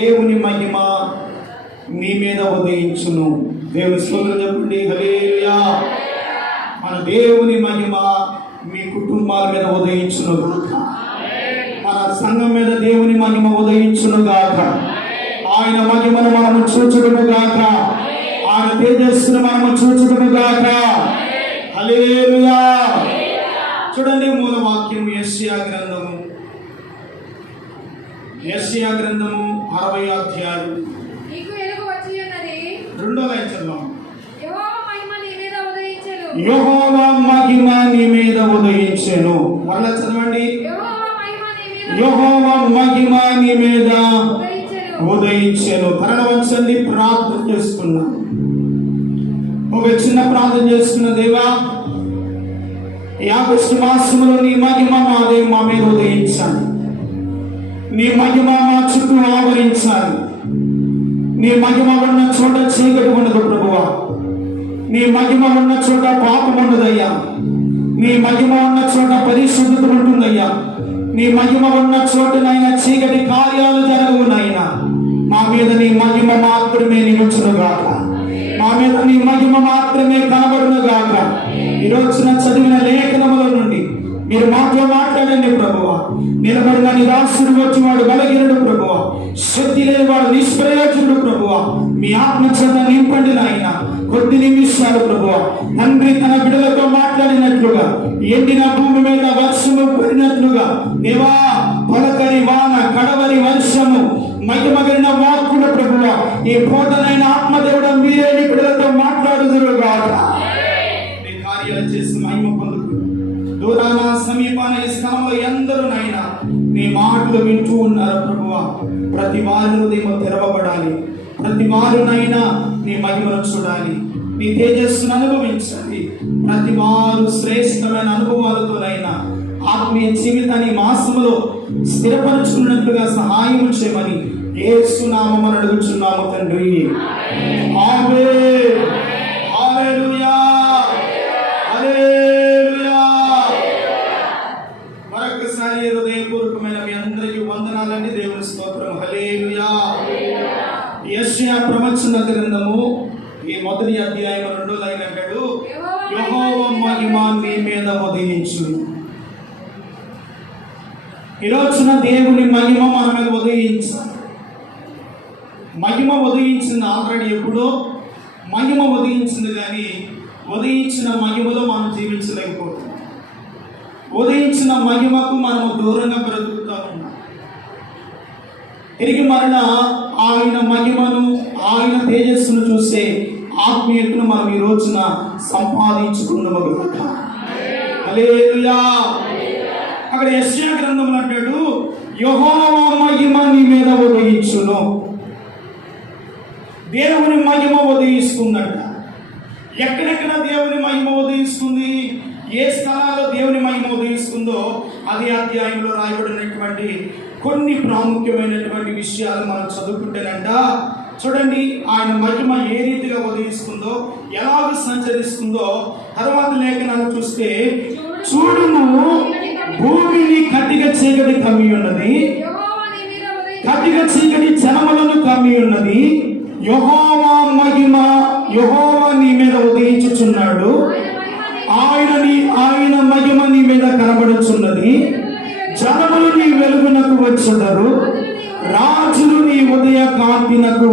దేవుని మహిమ మీ మీద ఉదయించును. దేవుని స్తోత్రం చెప్పండి. హల్లెలూయా. మన దేవుని మహిమ మీ కుటుంబాల మీద ఉదయించును గాక. మన సంఘం మీద దేవుని మహిమ ఉదయించును గాక. ఆయన మహిమను మనము చూచుదుము గాక. ఆయన తేజస్సును మనము చూచుదుము గాక. హల్లెలూయా. చూడండి, మూల వాక్యం యెషయా గ్రంథము 60వ అధ్యాయం 2వ లైన్ చదవం. యెహోవా మహిమ నీ మీద ఉదయించెను. మరలా చదవండి. యెహోవా మహిమ నీ మీద ఉదయించెను. కరణ వంచండి, ప్రార్థన చేసుకున్నాం. ఒక చిన్న ప్రార్థన చేసుకున్న, దేవా, ఈ ఆగస్టు మాసంలో నీ మహిమ మా మీద ఉదయించాలి. నీ మహిమ మా చుట్టూ ఆవరించాలి. నీ మహిమ ఉన్న చోట చీకటి ఉండదు ప్రభువా. నీ మహిమ ఉన్న చోట పాపం ఉండదయ్యా. నీ మహిమ ఉన్న చోట పరిశుద్ధత ఉంటుందయ్యా. నీ మహిమ ఉన్న చోటనైనా చీకటి కార్యాలు జరగవు నాయనా. మా మీద నీ మహిమ మాత్రమే నిలుచునుగాక. మా మీద నీ మహిమ మాత్రమే కనబడునుగాక. ఈ రోజున చదివిన లేఖనముల నుండి మీరు మాతో మాట్లాడండి ప్రభువా. నిలబడిన నిరాశుడు వచ్చివాడు బలహీనుడు ప్రభువా. శక్తి లేనివాడు నిష్ప్రయోజనుడు ప్రభువా. మీ ఆత్మచేత నింపండి నాయన. కొద్ది నిమిషాలు ప్రభువా, తండ్రి తన బిడ్డలతో మాట్లాడినట్లుగా, ఎండిన భూమి మీద వర్షము పడినట్లుగా, దేవా, పలకరి వాన, కడవరి వర్షము, మహిమగిరిన వాక్కుడు ప్రభువా, ఈ పోతనైన ఆత్మదేవుడు మీరే నీ బిడ్డలతో మాట్లాడుదురుగాక. నీ కార్యాలు చేసి మహిమ పొందుకు. దూరాన సమీపాన ఈ స్థలంలో ఎందరూ నాయన నీ మాటలు వింటూ ఉన్నారు ప్రభువా. ప్రతి వారి హృదయం తెరవబడాలి. ప్రతి వారునైనా నీ మహిమను చూడాలి. నీ తేజస్సును అనుభవించాలి. ప్రతి వారు శ్రేష్టమైన అనుభవాలతోనైనా ఆత్మీయ జీవితాన్ని మాసములో స్థిరపరుచుకున్నట్లుగా సహాయం చేయమని యేసు నామమున అడుగుచున్నాము తండ్రి. ఆమేన్. హల్లెలూయా. హల్లెలూయా. మరొకసారి హృదయపూర్వకమైన మీ అందరికీ వందనాలండి. దేవుని స్తోత్రం. హల్లెలూయా. యెషయా ప్రవచన గ్రంథము ఈ 1వ అధ్యాయం 2వ లైన్ అంటాడు, యెహోవా మహిమ నీ మీద ఉదయించును. ఈ రోజున దేవుని మహిమ మన మీద ఉదయించాలి. మహిమ ఉదయించింది ఆల్రెడీ ఎప్పుడో. మహిమ ఉదయించింది, కానీ ఉదయించిన మహిమలో మనం జీవించలేకపోతున్నాం. ఉదయించిన మహిమకు మనము దూరంగా బ్రతుకుతూ ఉన్నాం. తిరిగి మరలా ఆయన మహిమను, ఆయన తేజస్సును చూసే ఆత్మీయతను మనం ఈ రోజున సంపాదించుకున్నాము. హల్లెలూయా. అక్కడ యెషయా గ్రంథంలో అంటాడు, యెహోవా మహిమ నీ మీద ఉదయించును. దేవుని మహిమ ఉదయిస్తుందంట. ఎక్కడెక్కడ దేవుని మహిమ ఉదయిస్తుంది, ఏ స్థలాల్లో దేవుని మహిమ ఉదయిస్తుందో అదే అధ్యాయంలో రాయబడినటువంటి కొన్ని ప్రాముఖ్యమైనటువంటి విషయాలు మనం చదువుకుంటేనంట. చూడండి, ఆయన మహిమ ఏ రీతిగా ఉదయిస్తుందో, ఎలాగ సంచరిస్తుందో తర్వాత లేఖనాలు చూస్తే, చూడుము, భూమిని కట్టిక చీకటి కమ్మి ఉన్నది, కట్టిక చీకటి జనములను కమ్మి ఉన్నది. యెహోవా మహిమ, యెహోవా నీ మీద ఉదయించుచున్నాడు. ఆయన మహిమ నీ మీద కనబడుచున్నది. జనములు నీ వెలుగునకు వచ్చెదరు, రాజులు నీ ఉదయ కాంతినకు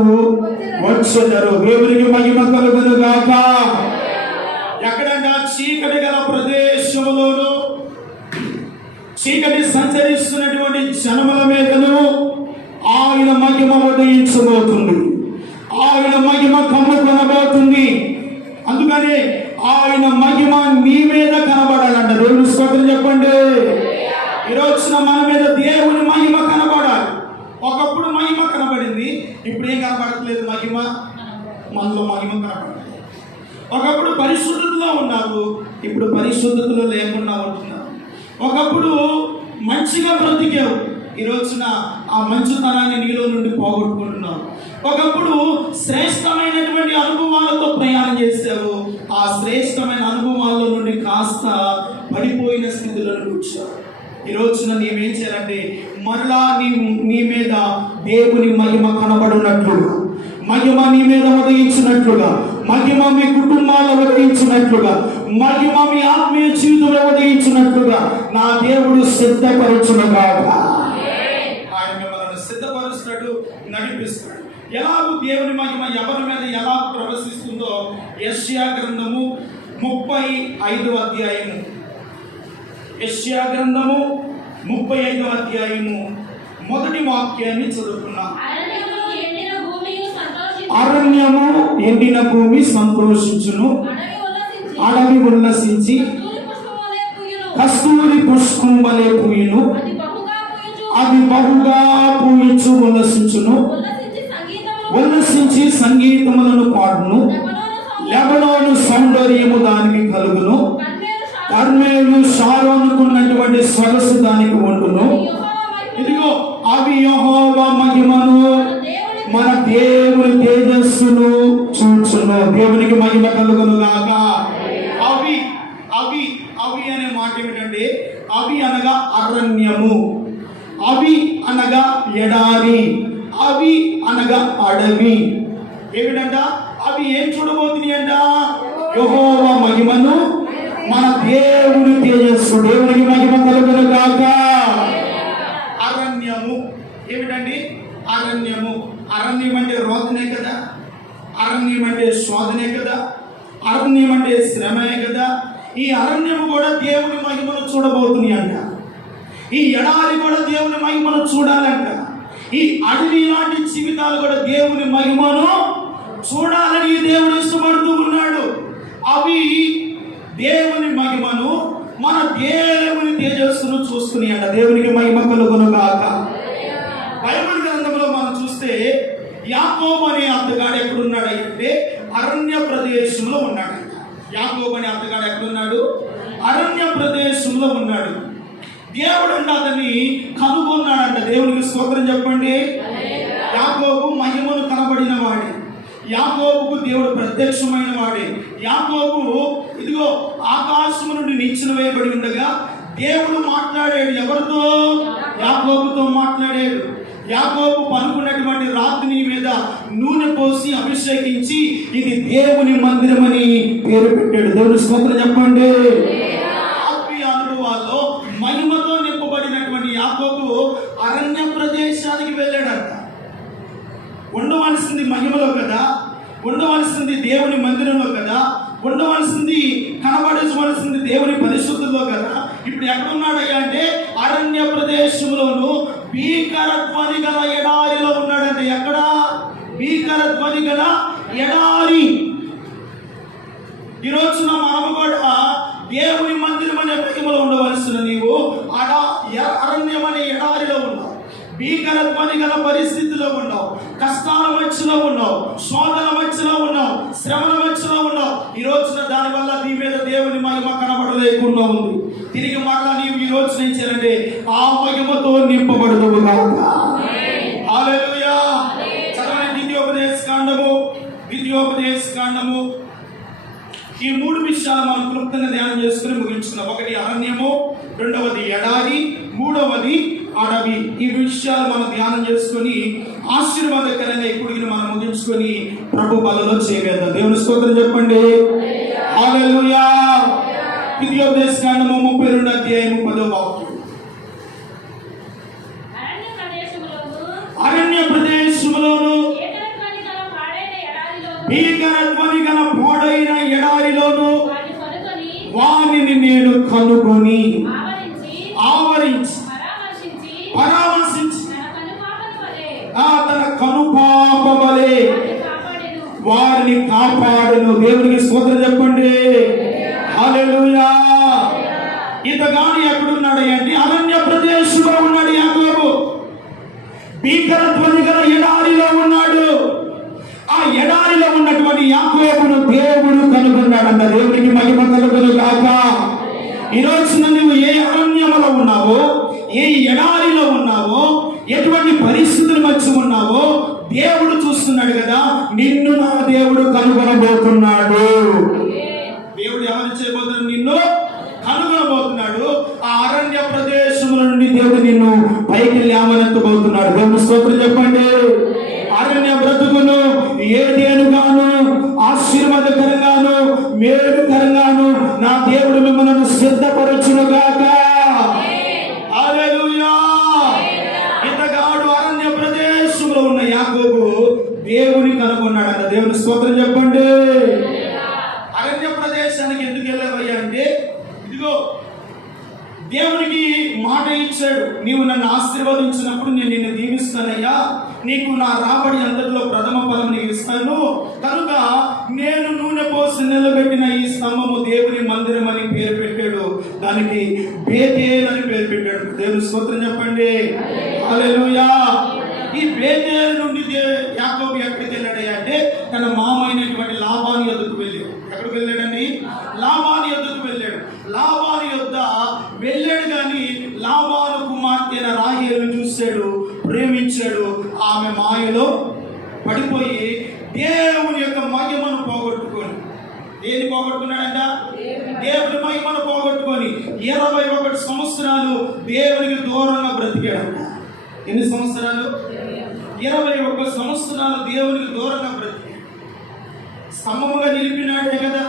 వచ్చెదరు. దేవునికి మహిమ కలుగును గాక. ఎక్కడన్నా చీకటి గల ప్రదేశములోను, చీకటి సంచరిస్తున్నటువంటి జనముల మీదను ఆయన మహిమ ఉదయించబోతుంది. ఆయన మహిమ కమ్ముకొనబోతుంది. అందుకని ఆయన మహిమ నీ మీద కనబడాలంట. దేవుని స్తోత్రం చెప్పండి. ఈ రోజున మన మీద దేవుని మహిమ కనబడాలి. ఒకప్పుడు మహిమ కనబడింది, ఇప్పుడు ఏం కనబడట్లేదు. మహిమ మనలో మహిమ కనబడాలి. ఒకప్పుడు పరిశుద్ధతలో ఉన్నారు, ఇప్పుడు పరిశుద్ధతలో లేకుండా ఉంటున్నారు. ఒకప్పుడు మంచిగా బ్రతికావు, ఈ రోజున ఆ మంచుతనాన్ని నీలో నుండి పోగొట్టుకుంటున్నావు. ఒకప్పుడు శ్రేష్టమైనటువంటి అనుభవాలతో ప్రయాణం చేసావు, ఆ శ్రేష్టమైన అనుభవాల్లో నుండి కాస్త పడిపోయిన స్థితిలో కూర్చోవు. ఈ రోజున నీవేం చేయాలంటే మరలా నీ మీద దేవుని మహిమ కనబడినట్లుగా, మహిమ నీ మీద ఉదయించినట్లుగా, మహిమ మీ కుటుంబాల్లో ఉదయించినట్లుగా, మహిమ మీ ఆత్మీయ జీవితంలో ఉదయించినట్లుగా నా దేవుడు సిద్ధపరచునుగాక. ఆయన మిమ్మల్ని సిద్ధపరుస్తాడు, నడిపిస్తాడు. ఎలాగూ దేవుని మహిమ ఎవరి మీద ఎలా ప్రవేశిస్తుందో యెషయా గ్రంథము 35వ అధ్యాయము, యెషయా గ్రంథము 35వ అధ్యాయము మొదటి వాక్యాన్ని చదువుకున్నాం. అరణ్యము ఎండిన భూమి సంతోషించును, అడవి ఉల్లసించి కస్తూరి పుష్పం వలె పూయును, అది బహుగా పూయించు ఉల్లసించును, ఉల్లసించి సంగీతములను పాడును, లెబనోను సౌందర్యము దానికి కలుగును, కర్మేలు షారోనుకున్నటువంటి సొగసు దానికి ఉండును. ఇదిగో అవి యెహోవా మహిమను, మన దేవుని తేజస్సును చూచును. దేవునికి మహిమ కలుగును గాక. అవి అవి అవి అనే మాట ఏమిటంటే, అవి అనగా అరణ్యము, అవి అనగా ఎడారి, అవి అనగా అడవి. ఏమిటంట? అవి ఏం చూడబోతున్నాయి అంట? యెహోవా మహిమను, మన దేవుని తేజస్సు. దేవునికి మహిమ కలుగును గాక. అరణ్యము ఏమిటండి? అరణ్యము, అరణ్యం అంటే రోదనే కదా, అరణ్యం అంటే శోధనే కదా, అరణ్యం అంటే శ్రమే కదా. ఈ అరణ్యము కూడా దేవుని మహిమను చూడబోతున్నాయి అంట. ఈ ఎడారి కూడా దేవుని మహిమను చూడాలంట. ఈ అడవి లాంటి జీవితాలు కూడా దేవుని మహిమను చూడాలని దేవుడు ఇష్టపడుతూ ఉన్నాడు. అవి దేవుని మహిమను, మన దేవుని తేజస్సును చూసుకుని అంట. దేవునికి మహిమ కలుగును గాక. బైబిల్ గ్రంథంలో మనం చూస్తే యాకోబు అనే అత్తగాడు ఎక్కడున్నాడు అంటే అరణ్య ప్రదేశంలో ఉన్నాడంట. యాకోబు అనే అత్తగాడు ఎక్కడున్నాడు? అరణ్య ప్రదేశంలో ఉన్నాడు. దేవుడు అంటే అతన్ని కనుగొన్నాడంట. దేవునికి స్తోత్రం చెప్పండి. యాకోబు మహిమను కనబడిన వాడే, యాకోబుకు దేవుడు ప్రత్యక్షమైన వాడే. యాకోబు ఇదిగో ఆకాశం నుండి నిచ్చెన వేయబడి ఉండగా దేవుడు మాట్లాడాడు. ఎవరితో? యాకోబుతో మాట్లాడాడు. యాకోబు పనుకున్నటువంటి రాత్రి మీద నూనె పోసి అభిషేకించి ఇది దేవుని మందిరం అని పేరు పెట్టాడు. దేవుని స్తోత్రం చెప్పండి. ఆత్మీయ అనుభవాల్లో మహిమతో నింపబడినటువంటి యాకోబు అరణ్య ప్రదేశానికి వెళ్ళాడంట. ఉండవలసింది మహిమలో కదా, ఉండవలసింది దేవుని మందిరంలో కదా, ఉండవలసింది కనబడవలసింది దేవుని పరిశుద్ధుల్లో కదా. ఇప్పుడు ఎక్కడున్నాడయ్యా అంటే అరణ్య ప్రదేశంలోను భీకర ధ్వని గల ఎడారిలో ఉన్నాడంటే. ఎక్కడ? భీకర ధ్వని గల ఎడారి. ఈ రోజున మనము కూడా దేవుని మందిరం అనే మహిమలో ఉండవలసిన నీవు అరణ్యం అనే ఎడారిలో ఉన్నావు, భీకర ధ్వని గల పరిస్థితిలో ఉన్నావు, కష్టాల మధ్యలో ఉన్నావు, శోధన మధ్యలో ఉన్నావు, శ్రమల మధ్యలో ఉన్నావు. ఈ రోజున దానివల్ల నీ మీద దేవుని మహిమ కనబడలేకుండా ఉంది. తిరిగి మరలా నీవు ఈ రోజు ఏం చేయాలంటే ఆ మహిమతో నింపబడుతుంది కాక. హల్లెలూయా. చదవండి ద్వితీయోపదేశ కాండము. ఈ మూడు విషయాలు మనం క్లుప్తంగా ధ్యానం చేసుకుని ముగించుకున్నాం. ఒకటి అరణ్యము, రెండవది ఎడారి, మూడవది అడవి. ఈ విషయాలు మనం ధ్యానం చేసుకొని ఆశీర్వాదకరంగా ఇప్పుడు మనం ముగించుకొని ప్రభు బలలో చేయగలుగుతాం. దేవుని స్తోత్రం చెప్పండి. హల్లెలూయా. ద్వితీయోపదేశ కాండము 32వ అధ్యాయం 10వ వాక్యం. అరణ్య ప్రదేశములోను భీకర ధ్వని గల పాడైన ఎడారిలోను వారిని నేను కనుగొని ఆవరించి పరామర్శించి తన కనుపాప వలె వారిని కాపాడెను. దేవునికి స్తోత్రం చెప్పండి. హల్లెలూయా. ఇతగాని ఎక్కడున్నాడు అంటే అరణ్య ప్రదేశంలో ఉన్నాడు యాకోబు. భీకర ధ్వని గల ఎడారిలో ఉన్నాడు. ఆ ఎడారిలో ఉన్నటువంటి యాకోబును దేవుడు కనుగొన్నాడంట. దేవునికి మహిమ కలుగును గాక. ఈ రోజున నువ్వు ఏ అరణ్యములో ఉన్నావో, ఏ ఎడారిలో ఉన్నావో, ఎటువంటి పరిస్థితుల మధ్య ఉన్నావో దేవుడు చూస్తున్నాడు కదా. నిన్ను నా దేవుడు కనుగొనబోతున్నాడు. దేవుడు ఎవరు చేయబోతున్నాడు? నిన్ను కనుగొనబోతున్నాడు. ఆ అరణ్య ప్రదేశముల నుండి దేవుడు నిన్ను పైకి లేవనెత్తబోతున్నాడు. దేవుని స్తోత్రం చెప్పండి. అరణ్య బ్రతుకును ఏదేనుగాను ఆశీర్వాదకరంగాను మేలుకరంగాను నా దేవుడు మిమ్మల్ని సిద్ధపరచునుగాక. హల్లెలూయా. ఇతగాడు అరణ్య ప్రదేశంలో ఉన్న యాకోబు దేవుని కనుగొన్నాడు. దేవుని స్తోత్రం చెప్పండి. అరణ్య ప్రదేశానికి ఎందుకు వెళ్ళావయ్యా అంటే, ఇదిగో దేవునికి మాట ఇచ్చాడు, నీవు నన్ను ఆశీర్వదించినప్పుడు నేను నిన్ను దీవిస్తానయ్యా, నీకు నా రాబడి అంతటిలో ప్రథమ ఫలం నీకు ఇస్తాను, కనుక నేను నూనె పోసి నిలబెట్టిన ఈ స్తంభము దేవుని మందిరం అని పేరు పెట్టాడు, దానికి బేతేల్ అని పేరు పెట్టాడు. దేవుని స్తోత్రం చెప్పండి. హల్లెలూయా. ఈ బేతేల్ నుండి యాకోబు ఎక్కడికి వెళ్ళాడు అంటే తన మామైనటువంటి లాబాను యొద్దకు వెళ్ళాడు. ఎక్కడికి వెళ్ళాడండి? లాబాను యొద్దకు వెళ్ళాడు. లాబాను యొద్ద వెళ్ళాడు కానీ లాబాను కుమార్తె రాహేలును చూశాడు, ప్రేమించాడు. ఆమె మాయలో పడిపోయి దేవుని యొక్క మహిమను పోగొట్టుకొని, ఏది పోగొట్టుకున్నాడంట? దేవుని మహిమను పోగొట్టుకొని 21 సంవత్సరాలు దేవునికి దూరంగా బ్రతికాడంట. ఎన్ని సంవత్సరాలు? 21 సంవత్సరాలు దేవునికి దూరంగా బ్రతికాడు. స్తంభముగా నిలిపినాడే కదా,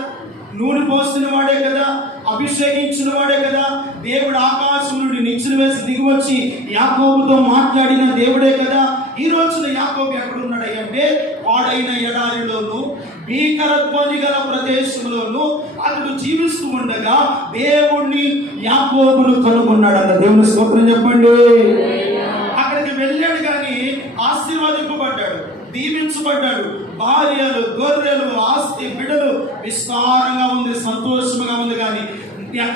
నూనె పోసిన వాడే కదా, అభిషేకించిన వాడే కదా, దేవుడు ఆకాశం నుండి నిచ్చెన వేసి దిగివచ్చి యాకోబుతో మాట్లాడిన దేవుడే కదా. ఈ రోజున యాకోబు ఎక్కడున్నాడు అంటే వాడైన ఎడారిలోను భీకరత్వాన్ని గల ప్రదేశంలోను అతడు జీవిస్తూ ఉండగా దేవుణ్ణి యాకోబును కనుగొన్నాడు అన్న. దేవుని స్తోత్రం చెప్పండి. అక్కడికి వెళ్ళాడు కానీ ఆశీర్వదింపబడ్డాడు, దీవించబడ్డాడు. భార్యలు, గొర్రెలు, ఆస్తి, బిడ్డలు విస్తారంగా ఉంది, సంతోషంగా ఉంది.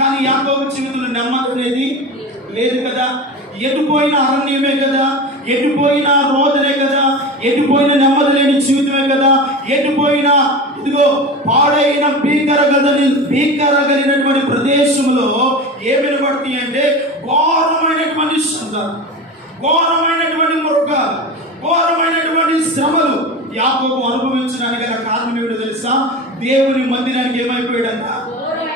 కానీ యాకోబు జీవితంలో నెమ్మది అనేది లేదు కదా. ఎటుపోయిన అరణ్యమే కదా, ఎటుపోయిన రోదనే కదా, ఎటుపోయిన నెమ్మది లేని జీవితమే కదా, ఎటుపోయిన ఇదిగో పాడైన భీకరగలిగినటువంటి ప్రదేశంలో ఏమి వినబడుతుంది అంటే ఘోరమైనటువంటి శబ్దాలు, ఘోరమైనటువంటి మృగాలు, ఘోరమైనటువంటి శ్రమలు యాకోబు అనుభవించడానికి గల కారణం ఏమిటో తెలుసా? దేవుని మందిరానికి ఏమైపోయాడంట?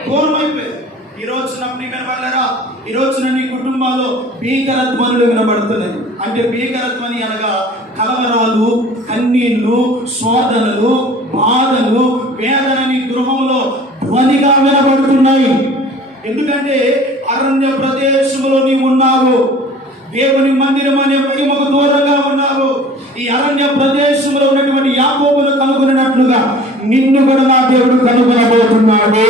దూరం అయిపోయాడు. ఈ రోజున ప్రియమైనవారా, ఈ రోజున నీ కుటుంబాల్లో భీకరత్వములు వినబడుతున్నాయి. అంటే భీకరత్వని అనగా కలవరాలు, కన్నీళ్లు, శోధనలు, బాధలు, వేదన నీ గృహంలో ధ్వనిగా వినబడుతున్నాయి. ఎందుకంటే అరణ్య ప్రదేశంలో నీవు ఉన్నావు, దేవుని మందిరం అనే మహిమకు దూరంగా ఉన్నావు. ఈ అరణ్య ప్రదేశంలో ఉన్నటువంటి యాకోబును కనుగొన్నట్లుగా నిన్ను కూడా నా దేవుడు కనుగొనబోతున్నాడు.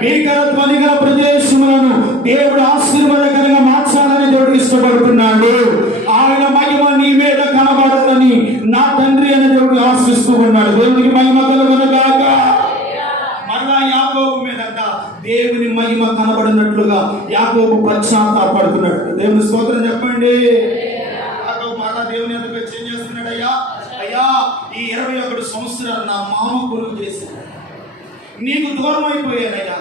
భీకరత్వాన్ని గల ప్రదేశములను దేవుడు ఆశీర్వాదకరంగా మార్చాలని దేవుడు ఇష్టపడుతున్నాడు. ఆయన మహిమ నీ మీద కనబడాలని నా తండ్రి అనే దేవుడు ఆశిస్తూ ఉన్నాడు. దేవునికి మహిమ కలుగునుగాక. మరలా యాకోబు మీద దేవుని మహిమ కనబడినట్లుగా యాకోబు పశ్చాత్తాపడుతున్నాడు. దేవుని స్తోత్రం చెప్పండి. యాకోబు మరలా దేవుని ఎదుట ఏం చేస్తున్నాడు? అయ్యా ఈ 21 సంవత్సరాలు నా మామ కొలువు చేశాడు, నీకు దూరం అయిపోయానయ్యా.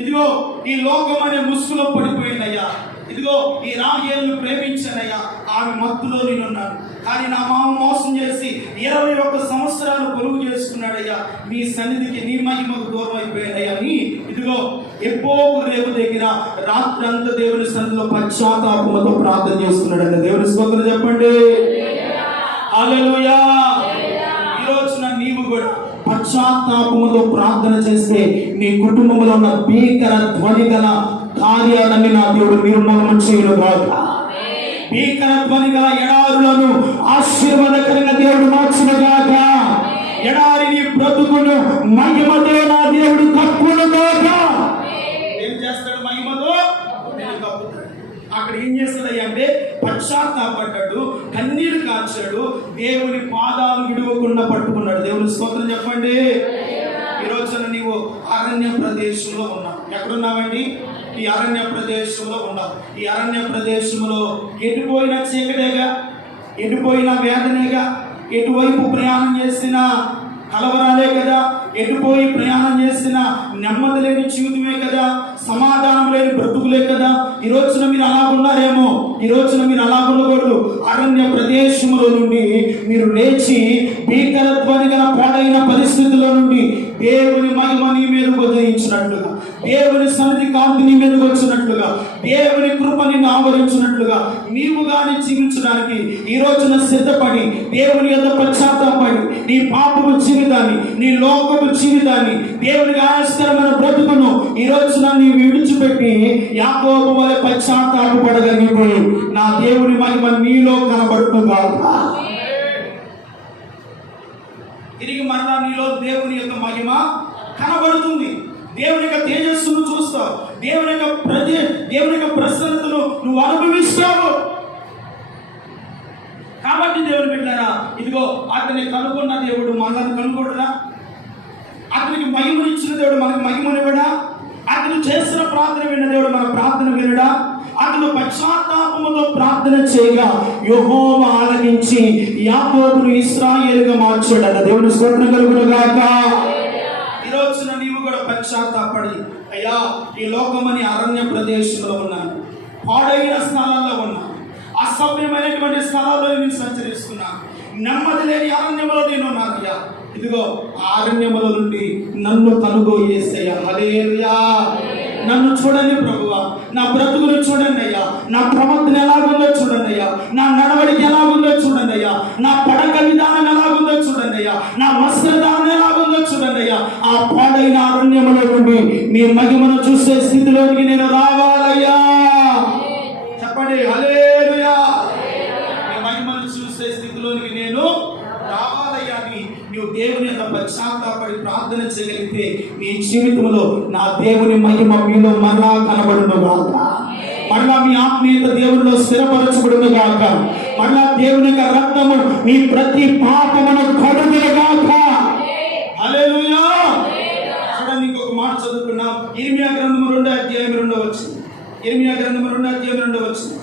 ఇదిగో ఈ లోకం అనే ముసుగులో పడిపోయినయ్యా. ఇదిగో ఈ రాహేలును ప్రేమించానయ్యా, ఆమె మత్తులో నేనున్నాను. కానీ నా మామ మోసం చేసి 21 సంవత్సరాలు కొలువు చేసుకున్నాడయ్యా. నీ సన్నిధికి, నీ మహిమకు దూరం అయిపోయానయ్యా అని ఇదిగో ఎప్పోకు రేపు దగ్గర రాత్రి అంతా దేవుని సన్నిధిలో పశ్చాత్తాపంతో ప్రార్థన చేస్తున్నాడు. దేవుని స్తోత్రం చెప్పండి. హల్లెలూయా. ఈ రోజున నీవు కూడా పశ్చాత్తాపముతో ప్రార్థన చేస్తే నీ కుటుంబంలో ఉన్న భీకర ధ్వని గల కార్యాలన్నీ నా దేవుడు నిర్మూలన చేయనుగాక. భీకర ధ్వని గల ఎడారులను ఆశీర్వాదకరంగా దేవుడు మార్చునుగాక. ఎడారిని బ్రతుకును మహిమతో నా దేవుడు కప్పునుగాక. ఏం చేస్తాడు? మహిమతో కప్పుతాడు. అక్కడ ఏం చేస్తాడయ్యా అంటే పశ్చాత్తాపడ్డాడు, కన్నీరు కాచాడు, దేవుని పాదాలు విడవకుండా పట్టుకున్నాడు. దేవుని స్తోత్రం చెప్పండి. ఈ రోజున నీవు అరణ్య ప్రదేశంలో ఉన్నావు. ఎక్కడున్నావండి? ఈ అరణ్య ప్రదేశంలో ఉన్నావు. ఈ అరణ్య ప్రదేశంలో ఎటుపోయినా చీకటేగా, ఎటుపోయినా వేదనేగా, ఎటువైపు ప్రయాణం చేసినా కలవరాలే కదా, ఎటుపోయి ప్రయాణం చేసిన నెమ్మది లేని జీవితమే కదా, సమాధానం లేని బ్రతుకులే కదా. ఈ రోజున మీరు అలా ఉన్నారేమో, ఈ రోజున మీరు అలా ఉండకూడదు. అరణ్య ప్రదేశంలో నుండి మీరు లేచి భీకరత్వాన్ని గల పాడైన పరిస్థితుల్లో నుండి, దేవుని మహిమ నీ మీదకు ఉదయించినట్లుగా, దేవుని సన్నిధి కాంతి నీ మీదకు వచ్చినట్లుగా, దేవుని కృప నిన్ను ఆవరించినట్లుగా నీవు గాని జీవించడానికి ఈ రోజున సిద్ధపడి దేవుని యొక్క పశ్చాత్తాపడి నీ పాపపు జీవితాన్ని, నీ లోకపు జీవితాన్ని, దేవునికి ఆయాస్కరమైన బ్రతుకును ఈ రోజున నీవు విడిచిపెట్టి యాకోబు వలె పశ్చాత్తాపడగలిగితే నా దేవుని మహిమ నీలో కనబడుతుందా? తిరిగి మరలా నీలో దేవుని యొక్క మహిమ కనబడుతుంది. దేవుని యొక్క తేజస్సును చూస్తావు, దేవుని యొక్క ప్రసన్నతను నువ్వు అనుభవిస్తావు. కాబట్టి దేవుని బిడ్డలారా, ఇదిగో అతన్ని కనుగొన్న దేవుడు మనల్ని కనుగొడరా? అతనికి మహిమనిచ్చిన దేవుడు మనకు మహిమనివ్వడా? అతను చేసిన ప్రార్థన విన్న దేవుడు మన ప్రార్థన వినడా? అతను పశ్చాత్తాపముతో ప్రార్థన చేయగా యెహోవా ఆలకించి యాకోబును ఇశ్రాయేలుగా మార్చాడట. దేవుని స్తోత్రం కలుగును గాక. ఈ రోజున నీవు కూడా పశ్చాత్తాపడి, అయ్యా ఈ లోకమని అరణ్య ప్రదేశంలో ఉన్నాను, పాడైన స్థలాల్లో ఉన్నాను, అసభ్యమైనటువంటి స్థలాల్లో నేను సంచరిస్తున్నాను, నెమ్మది లేని అరణ్యములో నేను ఉన్నాను. అయ్యా ఇదిగో అరణ్యముల నుండి నన్ను కనుగో యేసయ్యా. హల్లెలూయా. నన్ను చూడండి ప్రభువా, నా బ్రతుకును చూడండి అయ్యా, నా ప్రవర్తన ఎలాగుందో చూడండి అయ్యా, నా నడవడికి ఎలాగుందో చూడండి అయ్యా, నా పడక విధానం ఎలాగుందో చూడండి అయ్యా, నా వస్త్రధారణ ఎలాగుందో చూడండి అయ్యా. ఆ పాడైన అరణ్యములో నుండి నీ మహిమను చూసే స్థితిలోనికి నేను రావాలయ్యా. చెప్పండి హల్లెలూయా. నీ మహిమను చూసే స్థితిలోనికి నేను రావాలయ్యా అని నీవు దేవుని యొక్క పశ్చాత్తాపడి ప్రార్థన చేయగలిగితే నీ జీవితంలో నా దేవుని మహిమ మీలో మరలా కనబడును గాక. మరలా మీ ఆత్మీయత దేవునిలో స్థిరపరచబడును గాక. మరలా దేవుని యొక్క రక్తము మీ ప్రతి పాపమును కడుగును గాక. హల్లెలూయా. చూడండి, ఇంకొక మాట చదువుకున్నాం. ఇర్మియా గ్రంథము 2వ అధ్యాయం 2వ వచనం. ఇర్మియా గ్రంథము 2వ అధ్యాయం 2వ వచనం.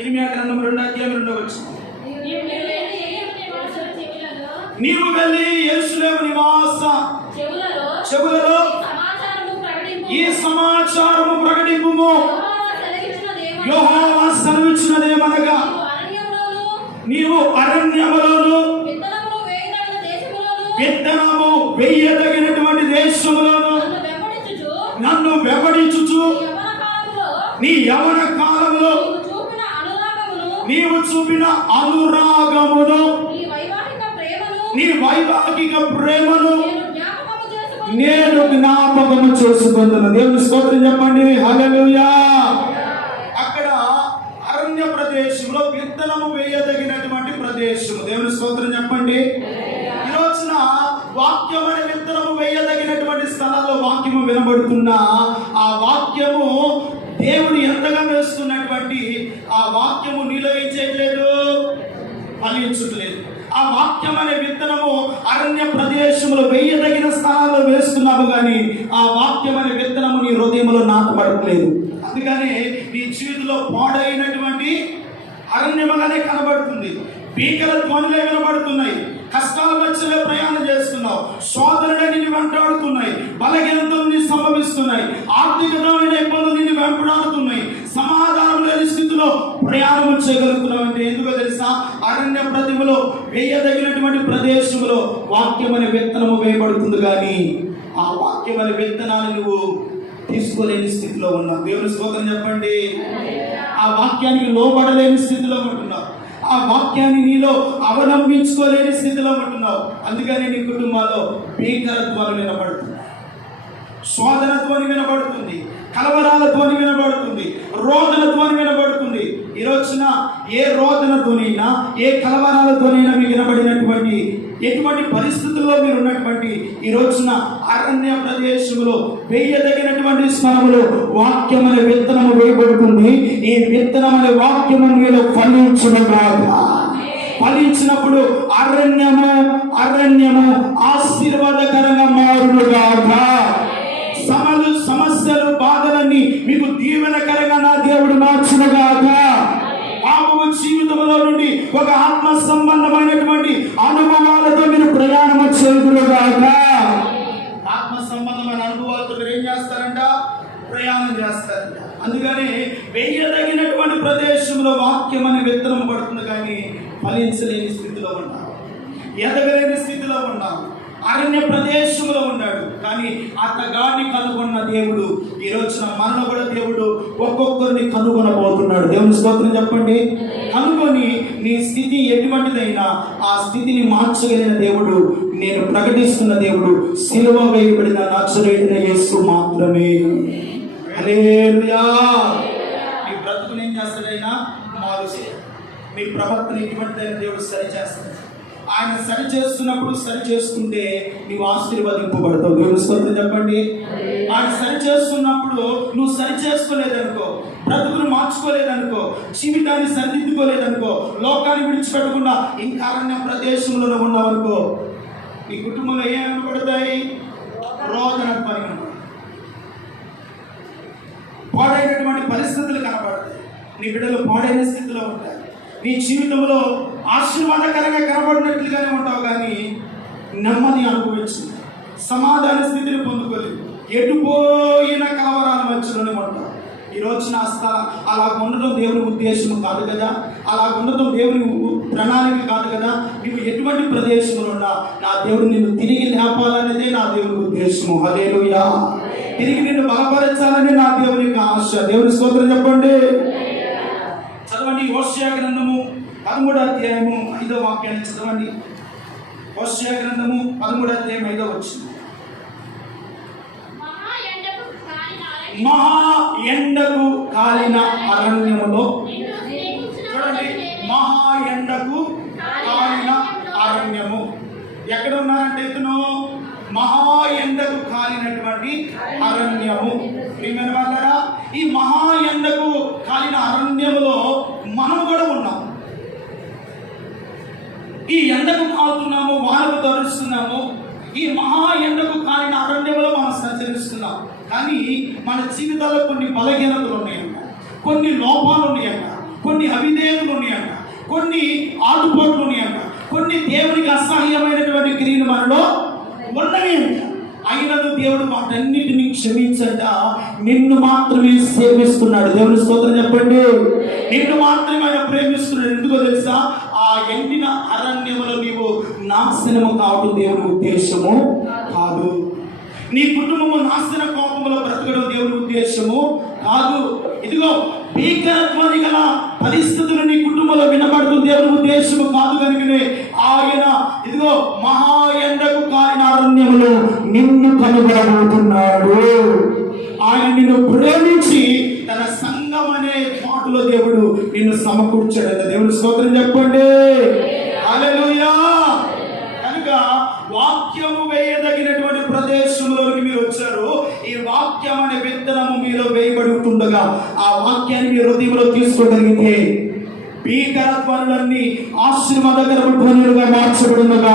ఇర్మియా గ్రంథము 2వ అధ్యాయం 2వ వచనం. నీవు వెళ్ళి యెరూషలేము నివాస చెవులలో ఈ సమాచారము ప్రకటింపుము. యెహోవా సెలవిచ్చినదేమనగా, నీవు అరణ్యములోను విత్తనము వేయదగినటువంటి దేశములోను నన్ను వెంబడించుచు నీ యవ్వన కాలములో నీవు చూపిన అనురాగమును, నీ వైవాహిక ప్రేమను నేను జ్ఞాపకము చేసుకుంటున్నాను. దేవుని స్తోత్రం చెప్పండి. హల్లెలూయా. అక్కడ అరణ్య ప్రదేశంలో విత్తనము వేయదగినటువంటి ప్రదేశము. దేవుని స్తోత్రం చెప్పండి. ఈ రోజున వాక్యం అనే విత్తనము వేయదగినటువంటి స్థలాల్లో వాక్యము వినబడుతున్నా ఆ వాక్యము దేవుడు ఎంతగా వేస్తున్నటువంటి ఆ వాక్యము నీలో ఏం చేయట్లేదు, ఫలించట్లేదు. ఆ వాక్యం అనే విత్తనము అరణ్య ప్రదేశంలో వేయదగిన స్థానాల్లో వేస్తున్నాము, కానీ ఆ వాక్యం అనే విత్తనము నీ హృదయంలో నాటబడట్లేదు. అందుకని నీ జీవితంలో పాడైనటువంటి అరణ్యముగానే కనబడుతుంది. పీకల ధ్వనులే వినబడుతున్నాయి. కష్టాల మధ్యలో ప్రయాణం చేస్తున్నావు, శోధనలే నిన్ను వెంటాడుతున్నాయి, బలహీనతలు సంభవిస్తున్నాయి, ఆర్థికమైన ఇబ్బందులు నిన్ను వెంటాడుతున్నాయి, సమాధానం లేని స్థితిలో ప్రయాణం చేయగలుగుతున్నావు. అంటే ఎందుకో తెలుసా? అరణ్య ప్రతిమలో వేయదగినటువంటి ప్రదేశంలో వాక్యం అనే విత్తనము వేయబడుతుంది, కానీ ఆ వాక్యం అనే విత్తనాన్ని నువ్వు తీసుకోలేని స్థితిలో ఉన్నావు. దేవుని స్తోత్రం చెప్పండి. ఆ వాక్యానికి లోబడలేని స్థితిలో ఉంటున్నావు. ఆ వాక్యాన్ని నీలో అవలంబించుకోలేని స్థితిలో ఉంటున్నావు. అందుకని నీ కుటుంబాల్లో భీకరత్వాలు వినబడుతుంది, శోధన ధ్వని వినబడుతుంది, కలవరాల ధ్వని వినబడుతుంది, రోదన ధ్వని వినబడుతుంది. ఈ రోజున ఏ రోదన ధ్వనైనా, ఏ కలవరాల ధ్వనైనా మీకు వినబడినటువంటి ఎటువంటి పరిస్థితుల్లో మీరు ఉన్నటువంటి ఈ రోజున అరణ్య ప్రదేశంలో వేయదగినటువంటి స్థలములో వాక్యం అనే విత్తనము వేయబడుతుంది. ఈ విత్తనం అనే వాక్యము మీలో ఫలించునుగాక. ఫలించినప్పుడు అరణ్యము ఆశీర్వాదకరంగా మారునుగాక. సమస్యలు బాధలన్నీ మీకు దీవెనకరంగా నా దేవుడు మార్చునుగాక. పాపము జీవితంలో నుండి ఒక ఆత్మ సంబంధమైనటువంటి అనుభవాలతో మీరు ప్రయాణం చేయుదురుగాక. ఆత్మ సంబంధమైన అనుభవాలతో మీరు ఏం చేస్తారంట? ప్రయాణం చేస్తారంట. అందుకని వేయదగినటువంటి ప్రదేశంలో వాక్యం అనే విత్తనం పడుతుంది, కానీ ఫలించలేని స్థితిలో ఉన్నాం, ఎదగలేని స్థితిలో ఉన్నాం, అరణ్య ప్రదేశంలో ఉన్నాడు. కానీ అతగాడిని కనుగొన్న దేవుడు ఈ రోజున మనలో కూడా దేవుడు ఒక్కొక్కరిని కనుగొనబోతున్నాడు. దేవుని స్తోత్రం చెప్పండి. కనుగొని నీ స్థితి ఎటువంటిదైనా ఆ స్థితిని మార్చగలిగిన దేవుడు, నేను ప్రకటిస్తున్న దేవుడు సిలువ వేయబడిన నజరేయుడైన యేసు మాత్రమే. హల్లెలూయా. నీ బ్రతుకుని ఏం చేస్తాడైనా మారుస్తాడు. నీ ప్రవర్తన ఎటువంటిదైన దేవుడు సరి చేస్తాడు. ఆయన సరి చేస్తున్నప్పుడు సరి చేసుకుంటే నీవు ఆశీర్వదింపబడతావు. దేవుని స్తోత్రం చెప్పండి. ఆయన సరి చేస్తున్నప్పుడు నువ్వు సరి చేసుకోలేదనుకో, బ్రతుకును మార్చుకోలేదనుకో, జీవితాన్ని సరిదిద్దుకోలేదనుకో, లోకాన్ని విడిచిపెట్టకుండా ఇంకా అరణ్య ప్రదేశంలో ఉన్నావనుకో, నీ కుటుంబంలో ఏం కనబడతాయి? రోదన పని, పాడైనటువంటి పరిస్థితులు కనబడతాయి. నీ బిడ్డలు పాడైన స్థితిలో ఉంటాయి. నీ జీవితంలో ఆశీర్వాదకరంగా కనబడినట్లుగానే ఉంటావు, కానీ నెమ్మది అనుభవించు, సమాధాన స్థితిని పొందుకోలేదు. ఎటుపోయిన కలవరాల మధ్యలోనే ఉంటావు. ఈ రోజున అలా ఉండడం దేవుని ఉద్దేశం కాదు కదా, అలా ఉండడం దేవుని ప్రణాళిక కాదు కదా. నువ్వు ఎటువంటి ప్రదేశంలో ఉన్నా నా దేవుడు నిన్ను తిరిగి లేపాలనేదే నా దేవుని ఉద్దేశము. హల్లెలూయా. తిరిగి నిన్ను బలపరచాలని నా దేవుని యొక్క ఆశ. దేవుని స్తోత్రం చెప్పండి. చదవండి హోషేయ గ్రంథము 13వ అధ్యాయము 5వ వాక్యాన్ని చదవండి. హోషేయ గ్రంథము 13వ అధ్యాయం 5వ వచనం. మహా ఎండకు కాలిన అరణ్యములో, చూడండి, మహా ఎండకు కాలిన అరణ్యము. ఎక్కడ ఉన్నారంటే ఇతను మహా ఎండకు కాలినటువంటి అరణ్యము. ప్రియమైన వాళ్ళారా, ఈ మహా ఎండకు కాలిన అరణ్యములో మనం కూడా ఉన్నాం. ఈ ఎండకు కాలుతున్నాము, వానకు తరుస్తున్నాము. ఈ మహా ఎండకు కాలిన అరణ్యములో మనం సంచరిస్తున్నాం. కానీ మన జీవితాల్లో కొన్ని బలహీనతలు ఉన్నాయంట, కొన్ని లోపాలు ఉన్నాయంట, కొన్ని అవిధేయతలు ఉన్నాయంట, కొన్ని ఆటుపోట్లు ఉన్నాయంట, కొన్ని దేవునికి అసహ్యమైనటువంటి క్రియలు మనలో ఉన్నవి అంట. అయినను దేవుడు వాటన్నిటిని క్షమించట నిన్ను మాత్రమే సేవిస్తున్నాడు. దేవుని స్తోత్రం చెప్పండి. నిన్ను మాత్రమే ఆయన ప్రేమిస్తున్నాడు. ఎందుకో తెలుసా? ఆ ఎండిన అరణ్యములో నీవు నాశనము కావడం దేవుని ఉద్దేశము కాదు. నీ కుటుంబము నాశన కోపంలో బ్రతకడం దేవుని ఉద్దేశము కాదు. ఇదిగో భీకరత్వాన్ని గల పరిస్థితులు నీ కుటుంబంలో వినబడుతుంది దేవుని ఉద్దేశము కాదు. కనుకనే ఆయన ఇదిగో మహా ఎండకు కాలిన అరణ్యములో నిన్ను కనుగొనబోతున్నాడు. ఆయన నిన్ను ప్రేమించి తన సంఘం అనే మాటలో దేవుడు నిన్ను సమకూర్చాడు. దేవుని స్తోత్రం చెప్పండి. హల్లెలూయా. కనుక వాక్యము వేయదగినటువంటి ప్రదేశంలోకి మీరు వచ్చారు. ఈ వాక్యం అనే విత్తనము మీలో వేయబడుతుండగా ఆ వాక్యాన్ని మీ హృదయంలో తీసుకోగలిగితే భీకరత్వాలన్నీ ఆశీర్వాదకరమైన ధ్వనులుగా మార్చబడునుగా.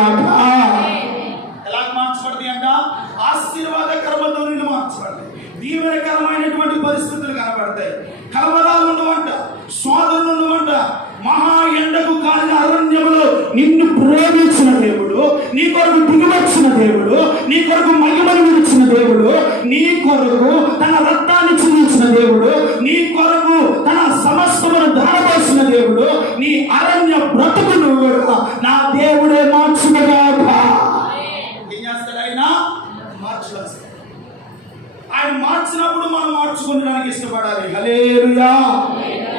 ఎలా మార్చబడతాయి అంట? ఆశీర్వాదకరమైన ధ్వనులు మార్చబడతాయి. దీవెనకరమైనటువంటి పరిస్థితులు కనబడతాయి. కలవరాలు ఉండవంట, శోధనలు ఉండవంట. మహా ఎండకు కాలిన అరణ్యములో నిన్ను ప్రేమించిన దేవుడు, నీ కొరకు దిగివచ్చిన దేవుడు, నీ కొరకు మహిమను విడిచిన దేవుడు, నీ కొరకు తన రక్తాన్ని చిందించిన దేవుడు, నీ కొరకు తన సమస్తమును ధారపోసిన దేవుడు, నీ అరణ్య బ్రతుకును కూడా నా దేవుడే మార్చుగాక. ఏం చేస్తాడు ఆయన? మార్చుకొస్తాడు. ఆయన మార్చినప్పుడు మనం మార్చుకోవడానికి ఇష్టపడాలి. హల్లెలూయా.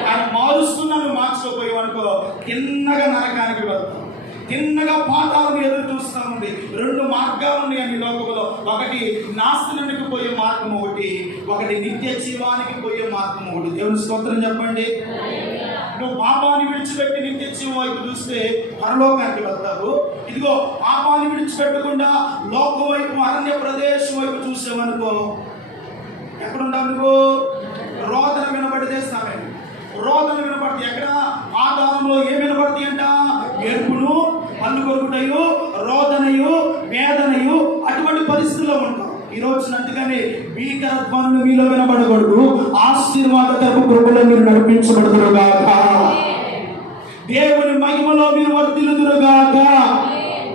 ఆయన మారుస్తున్నాను మార్చుకోపోయావనుకో తిన్నగా నరకానికి వెళ్తాం, తిన్నగా పాతాలను ఎదురు చూస్తూ ఉంది. 2 మార్గాలు ఉన్నాయి లోకంలో. ఒకటి నాశనానికి పోయే మార్గం ఒకటి, ఒకటి నిత్య జీవానికి పోయే మార్గం ఒకటి. దేవుని స్తోత్రం చెప్పండి. నువ్వు పాపాన్ని విడిచిపెట్టి నిత్య జీవం వైపు చూస్తే పరలోకానికి వెళ్తావు. ఇదిగో పాపాన్ని విడిచిపెట్టకుండా లోకం వైపు, అరణ్య ప్రదేశం వైపు చూసావనుకో ఎక్కడుంటావు నువ్వు? రోదన వినబడితే సమయం, రోదన వినబడితే ఎక్కడ? పాతాళంలో ఏం వినబడతాయి అంట? ఏర్పును, పన్ను కొరుకుటయు, రోదనయు, వేదనయు, అటువంటి పరిస్థితుల్లో ఉంటాం. ఈ రోజునట్టుగానే భీకరత్వాన్ని మీలో వినబడకూడదు. ఆశీర్వాదకరపు కృపలో మీరు నడిపించబడుదురుగాక. దేవుని మహిమలో మీరు వర్ధిల్లుదురుగాక.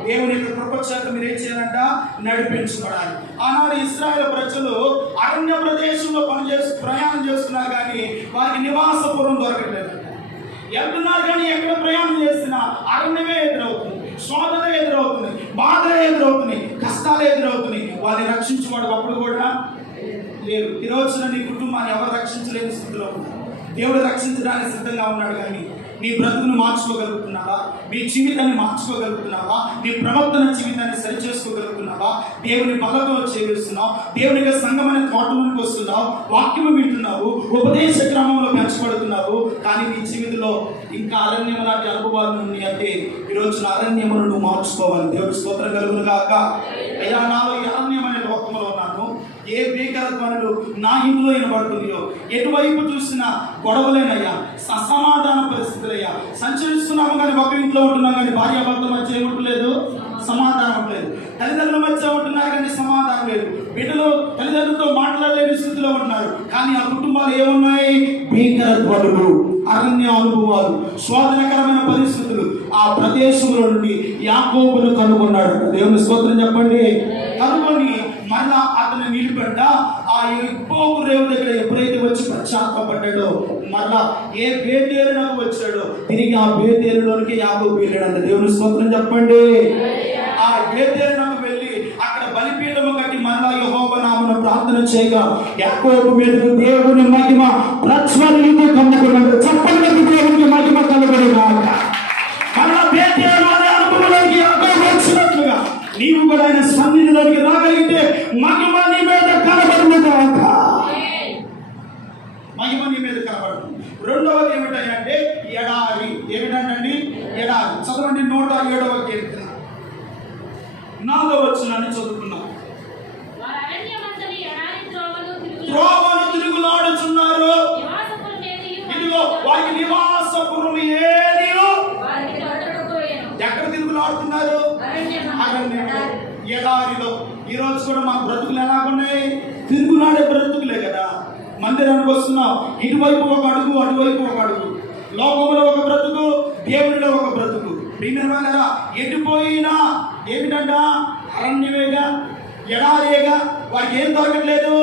దేవుని యొక్క కృప చేత మీరు ఏం చేయాలంట? నడిపించబడాలి. ఆనాడు ఇశ్రాయేలు ప్రజలు అరణ్య ప్రదేశంలో ప్రయాణం చేస్తున్నారు, కానీ వారికి నివాసపురం దొరకట్లేదు. వెళ్తున్నారు కానీ ఎక్కడ ప్రయాణం చేస్తున్నా అరణ్యమే ఎదురవుతుంది, శోధన ఎదురవుతుంది, బాధ ఎదురవుతుంది, లేరు. ఈ రోజున నీ కుటుంబాన్ని ఎవరు రక్షించలేని స్థితిలో ఉన్నారు. దేవుడు రక్షించడానికి సిద్ధంగా ఉన్నాడు. కానీ నీ బ్రతుకును మార్చుకోగలుగుతున్నావా? నీ జీవితాన్ని మార్చుకోగలుగుతున్నావా? నీ ప్రవర్తన జీవితాన్ని సరిచేసుకోగలుగుతున్నావా? దేవుని బలంలో చేస్తున్నావు. దేవుని యొక్క సంఘం అనే తోటలోనికి వస్తున్నావు, వాక్యము వింటున్నావు, ఉపదేశ క్రమంలో పెంచబడుతున్నావు. కానీ నీ జీవితంలో ఇంకా అరణ్యం లాంటి అనుభవాలు ఉన్నాయి అంటే ఈరోజు అరణ్యమును నువ్వు మార్చుకోవాలి. దేవుడి స్తోత్రం కలుగును గాక. అయ్యా, నాలో ఈ అరణ్యం అనే లోకంలో ఉన్నాను. ఏ భీకరత్వాలు నా ఇంట్లో వినబడుతున్నాయో, ఎటువైపు చూసినా గొడవలేనయ్యా, అసమాధాన పరిస్థితులయ్యా. సంచరిస్తున్నాము కానీ ఒక ఇంట్లో ఉంటున్నాం కానీ భార్యాభర్త మధ్య ఏముంటలేదు, సమాధానం లేదు. తల్లిదండ్రుల మధ్య ఉంటున్నారు కానీ సమాధానం లేదు. బిడ్డలు తల్లిదండ్రులతో మాట్లాడలేని స్థితిలో ఉంటున్నారు. కానీ ఆ కుటుంబాలు ఏమున్నాయి? భీకరత్వాలు, అరణ్య అనుభవాలు, శోధనకరమైన పరిస్థితులు. ఆ ప్రదేశంలో నుండి యాకోబును కనుగొన్నాడు. దేవుని స్తోత్రం చెప్పండి. కనుగొని మళ్ళా అతను నిలబడ్డ ఆ యెహోవా రేవు దగ్గర ఎప్పుడైతే వచ్చి పశ్చాత్తాపడ్డాడో, మళ్ళా ఏ బేతేలునకు వచ్చాడో తిరిగి ఆ బేతేలులోనికి యాకోబు వెళ్ళాడంట. దేవుని స్తోత్రం చెప్పండి. ఆ బేతేలునకు వెళ్ళి అక్కడ బలిపీఠము కట్టి మళ్ళా యెహోవా నామమున ప్రార్థన చేయగా యాకోబు మీదకు దేవుని మహిమ ప్రజ్వలించి కమ్ముకున్నాడు. చెప్పండి, దేవునికి మహిమ కలుగునుగాక. మళ్ళా బేతేలు అనే అనుభవంలోకి యాకోబు వచ్చినట్లుగా నీవు కూడా ఆయన సన్నిధిలోకి రాగలిగితే మహిమ నీ మీద కనబడునుగాక. మహిమ నీ మీద కనబడును. రెండవది ఏమిటంటే ఎడారి. ఏమిటండి? ఎడారి. చదవండి 107వ కీర్తన 4వ వచనాన్ని చదువుకున్నాం. త్రోవను తిరుగులాడుచున్నారు, ఇదిగో వారికి నివాసపురం ఏదియో. ఎక్కడ తిరుగులాడుతున్నారు? ఎడారిలో. ఈ రోజు కూడా మా బ్రతుకులు ఎలాగున్నాయి? తిరుగులాడే బ్రతుకులే కదా. మందిరానికి వస్తున్నాం, ఇటువైపు ఒక అడుగు, అటువైపు ఒక అడుగు. లోకంలో ఒక బ్రతుకు, దేవుడిలో ఒక బ్రతుకు. ప్రియమైన ఎటుపోయినా ఏమిటంట? అరణ్యమేగా, ఎడారేగా. వారికి ఏం దొరకట్లేదు?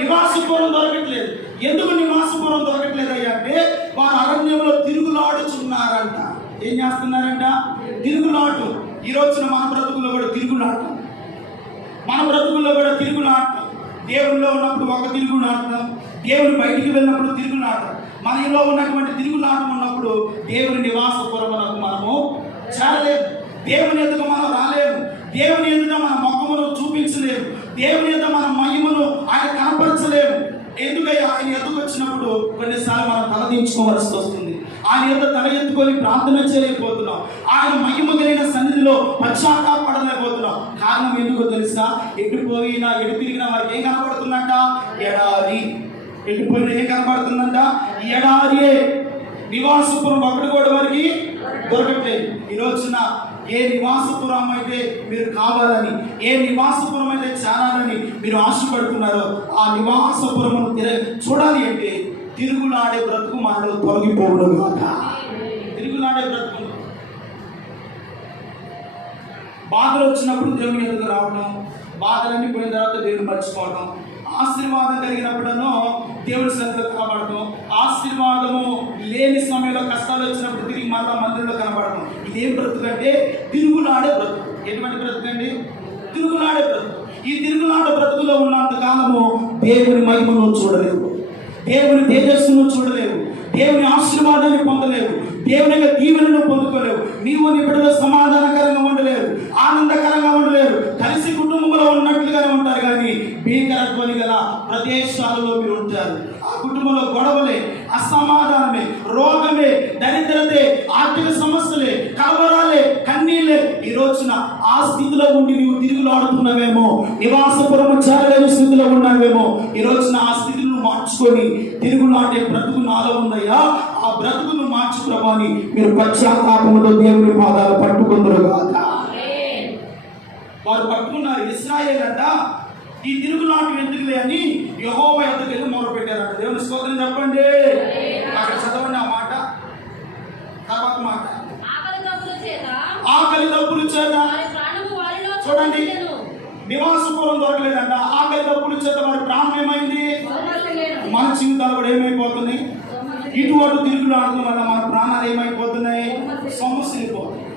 నివాసపురం దొరకట్లేదు. ఎందుకు నివాసపురం దొరకట్లేదు అయ్యా అంటే వారు అరణ్యంలో తిరుగులాడుచున్నారంట. ఏం చేస్తున్నారంట? తిరుగులాటు. ఈ రోజున మన బ్రతుకుల్లో కూడా తిరుగులాటం. మన బ్రతుకుల్లో కూడా తిరుగులాటం. దేవునిలో ఉన్నప్పుడు ఒక తిరుగులాటం, దేవుని బయటికి వెళ్ళినప్పుడు తిరుగులాటం. మనలో ఉన్నటువంటి తిరుగులాటం ఉన్నప్పుడు దేవుని నివాసపురమునకు మనము చేరలేము. దేవుని ఎదుట మనం రాలేము. దేవుని ఎదుట మన ముఖమును చూపించలేము. దేవుని ఎదుట మన మహిమను ఆయన కనపరచలేము. ఎందుకయ్యా? ఆయన ఎదుకు వచ్చినప్పుడు కొన్నిసార్లు మనం తలదించుకోవాల్సి వస్తుంది. ఆయన ఎదుట తల ఎత్తుకొని ప్రార్థన చేయలేకపోతున్నాం. ఆయన మహిమ కలిగిన సన్నిధిలో పశ్చాత్తాపడలేకపోతున్నాం. కారణం ఎందుకో తెలుసా? ఎటు పోయినా ఎటు తిరిగినా వారికి ఏం కనబడుతుందంట? ఎడారి. ఎటు పోయినా ఏం కనబడుతుందంట? ఎడారియే. నివాసపురం ఒక్కటి కూడా వారికి దొరకట్లేదు. ఈ రోజున ఏ నివాసపురం అయితే మీరు కావాలని, ఏ నివాసపురం అయితే చేరాలని మీరు ఆశపడుతున్నారో ఆ నివాసపురమును చూడాలి అంటే తిరుగులాడే బ్రతుకు మనలో తొలగిపోవడం కాక. తిరుగులాడే బ్రతుకు. బాధలు వచ్చినప్పుడు దేవుని ఎదుగు రావడం, బాధలన్నీ పోయిన తర్వాత దేవుని మర్చిపోవడం. ఆశీర్వాదం కలిగినప్పుడనో దేవుడి సన్నిధిలో కనబడటం, ఆశీర్వాదము లేని సమయంలో కష్టాలు వచ్చినప్పుడు తిరిగి మళ్ళా మందిరంలో కనబడటం. ఇదేం బ్రతుకు అంటే తిరుగులాడే బ్రతుకు. ఎటువంటి బ్రతుకు అండి? తిరుగులాడే బ్రతుకు. ఈ తిరుగులాడే బ్రతుకులో ఉన్నంత కాలము దేవుని మహిమను చూడలేవు, దేవుని తేజస్సును చూడలేవు, దేవుని ఆశీర్వాదాన్ని పొందలేవు, దేవుని యొక్క దీవెనను పొందుకోలేవు. నీవు నీ బిడ్డలో సమాధానకరంగా ఉండలేవు, ఆనందకరంగా ఉండలేరు. కలిసి కుటుంబంలో ఉన్నట్లుగానే ఉంటారు కానీ భీకరత్వాన్ని గల ప్రదేశాలలో మీరు ఉంటారు. ఆ కుటుంబంలో గొడవలే, అసమాధానమే, రోగమే, దరిద్రతే, ఆర్థిక సమస్యలే, కలవరాలే, కన్నీళ్ళే. ఈ రోజున ఆ స్థితిలో ఉండి నీవు తిరుగులాడుతున్నావేమో, నివాసపురము చేరలేని స్థితిలో ఉన్నావేమో. ఈ రోజున ఆ స్థితిని మార్చుకొని తిరుగులాంటి బ్రతుకు నాలో ఉందయ్యా, ఆ బ్రతుకును మార్చు ప్రభు అని మీరు పశ్చాత్తాపముతో దేవుని పాదాలు పట్టుకుందరు కాక. వారు పట్టుకున్నారు. ఇశ్రాయేలు అంట ఈ తిరుగులాంటి ఎందుకులే అని యెహోవా యొద్దకు వెళ్ళి మొరపెట్టారంట. దేవుని స్తోత్రం చెప్పండి. అక్కడ చదవండి ఆ మాట. తర్వాత మాట, ఆకలి దప్పుల చేత. చూడండి, నివాసపురం దొరకలేదంట. ఆకలి దప్పుల చేత వారి ప్రాణం ఏమైంది? మన జీవితాలు కూడా ఏమైపోతున్నాయి? ఇటు అటు తిరుగులాడటం వల్ల మన ప్రాణాలు ఏమైపోతున్నాయి? సమస్యలు పోతున్నాయి.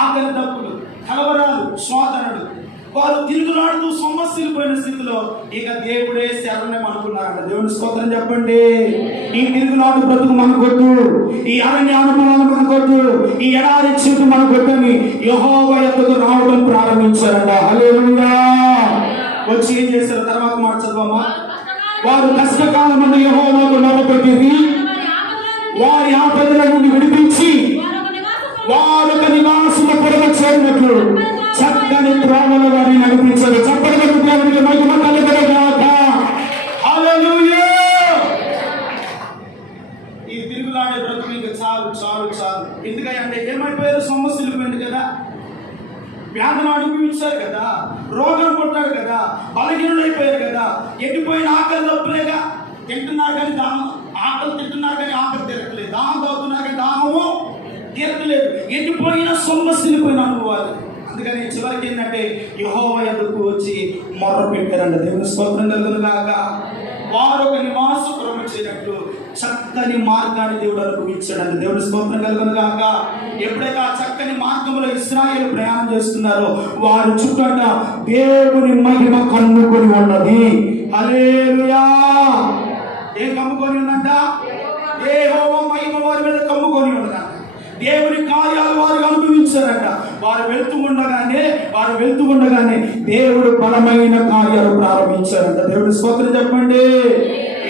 ఆకలి దప్పులు, కలవరాలు, శోధనలు. వారు తిరుగులాడుతూ సొమ్మసిల్లిపోయిన స్థితిలో ఇక దేవుడే శరణం అనుకున్నారంట. దేవుని స్తోత్రం చెప్పండి. ఈ తిరుగులాడు బ్రతుకు మనకొద్దు, ఈ అరణ్య అనుభవాలు మనకొద్దు, ఈ ఎడారి చీటు మనకొద్దని యెహోవా యొద్దకు రావడం ప్రారంభించారంట. హల్లెలూయా. వచ్చి ఏం చేశారు? తర్వాత మాట చదవమ్మా. వారు కష్టకాలమందు యెహోవాకు మొరపెట్టిరి, వారి ఆపదల నుండి విడిపించి వారొక నివాసము పొడవ చేరినట్లు చక్కని త్రోవల వారిని నడిపించారు. చక్కని దేవునికి మహిమ కలుగునుగాక. హల్లెలూయా. ఈ తిరుగులాడే బ్రతుకు ఇంకా చాలు చాలు చాలు. ఎందుకంటే ఏమైపోయారు? సొమ్మసిల్లిపోయింది కదా, వ్యాధులు అనుభవించారు కదా, రోగం పుట్టాడు కదా, బలహీనులైపోయారు కదా, ఎండిపోయిన ఆకలి తప్పులేగా. తింటున్నారు కానీ దాహం, ఆకలి తింటున్నారు కానీ ఆకలి తీరట్లేదు, దాహం తాగుతున్నారు కానీ దాహము తీరట్లేదు. ఎండిపోయిన సొమ్మసిల్లిపోయిన అనుభవాలు. అందుకని చివరికి ఏంటంటే యెహోవా యొద్దకు వచ్చి మొర్ర పెట్టారంట. దేవుని స్తోత్రం కలుగునుగాక. వారు ఒక నివాసపురము చేరినట్లు చక్కని మార్గాన్ని దేవుడు అనుభవించాడంట. దేవుని స్తోత్రం కలుగునుగాక. ఎప్పుడైతే ఆ చక్కని మార్గంలో ఇశ్రాయేలు ప్రయాణం చేస్తున్నారో వారి చుట్టూట దేవుని మహిమ కమ్ముకొని ఉన్నది. హల్లెలూయా. ఏం కమ్ముకొని ఉందంట? యెహోవా మహిమ వారి మీద కమ్ముకొని ఉన్నదంట. దేవుని కార్యాలు వారు అనుభవించారంట. వారు వెళ్తూ ఉండగానే దేవుడు బలమైన కార్యాలు ప్రారంభించారంట. దేవుడి స్తోత్రం చెప్పండి.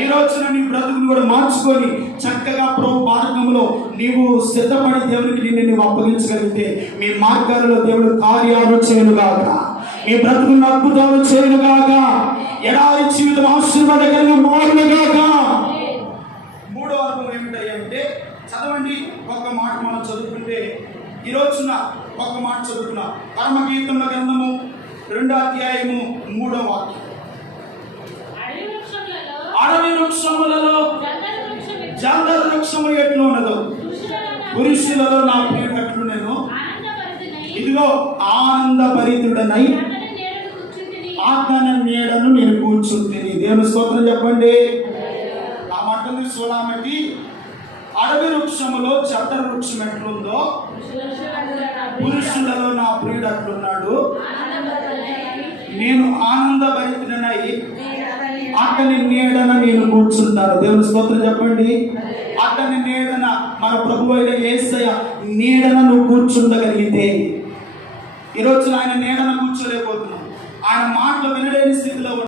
ఈ రోజున నీ బ్రతుకుని కూడా మార్చుకొని చక్కగా ప్రభు మార్గంలో నీవు సిద్ధపడి దేవునికి నిన్ను అప్పగించగలిగితే మీ మార్గాలలో దేవుడు కార్యాలు చేయనుగాక, మీ బ్రతుకుని అద్భుతాలు చేయనుగాక, ఎడారి జీవితం ఆశీర్వాదకరంగా మారునుగాక. మూడో అనుభవం ఏమిటంటే చదవండి. ఒక మాట మనం చదువుకుంటే ఈ రోజున ఒక మాట చదువుకున్నాం. పరమగీతముల గ్రంథము 2వ అధ్యాయము 3వ వాక్యం. అడవి వృక్షములలో జందర వృక్షము ఎట్లు ఉన్నదో పురుషులలో నా ప్రియుడు ఎట్లునేను. ఇదిగో ఆనందభరితుడనై ఆజ్ఞాన నీడను నేను కూర్చుంటిని. దేవుని స్తోత్రం చెప్పండి. ఆ మాటలు చూడమటి అడవి వృక్షములో జందర వృక్షం ఎట్లుందో పురుషులలో నా ప్రియుడు అట్లున్నాడు. నేను ఆనందభరితుడనై అతని నీడన నేను కూర్చుంటాను. దేవుని స్తోత్రం చెప్పండి. అతని నీడన మన ప్రభువు అయిన యేసయ్య నీడన నువ్వు కూర్చుండగలిగితే, ఈరోజు ఆయన నీడన కూర్చోలేకపోతున్నావు, ఆయన మాటలు వినలేని స్థితిలో